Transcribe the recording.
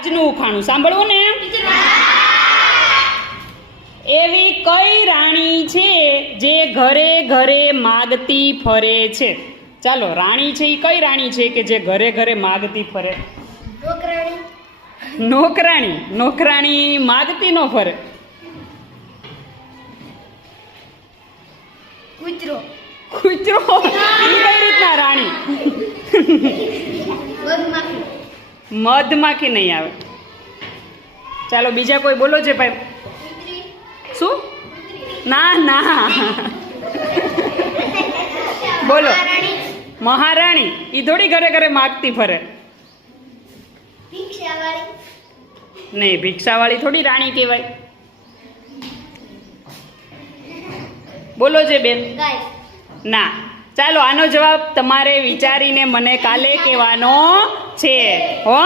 આજનું ઉખાણું. સાંભળવું ને. એવી કઈ રાણી છે જે ઘરે ઘરે માગતી ફરે છે? ચાલો રાણી છે એ કઈ રાણી છે કે જે ઘરે ઘરે માગતી ફરે? નોકરાણી. નોકરાણી. માગતી નો ફરે. કૂતરો. કૂતરો? કઈ રીતના રાણી? મધમાખી નહીં આવે? ચાલો બીજા કોઈ બોલો છે ભાઈ. શું? ના ના. બોલો. મહારાણી એ થોડી ઘરે ઘરે માગતી ફરે. નહીં ભિક્ષાવાળી થોડી રાણી કહેવાય. બોલો છે બેન. ના. ચાલો આનો જવાબ તમારે વિચારીને મને કાલે કહેવાનો છે હો?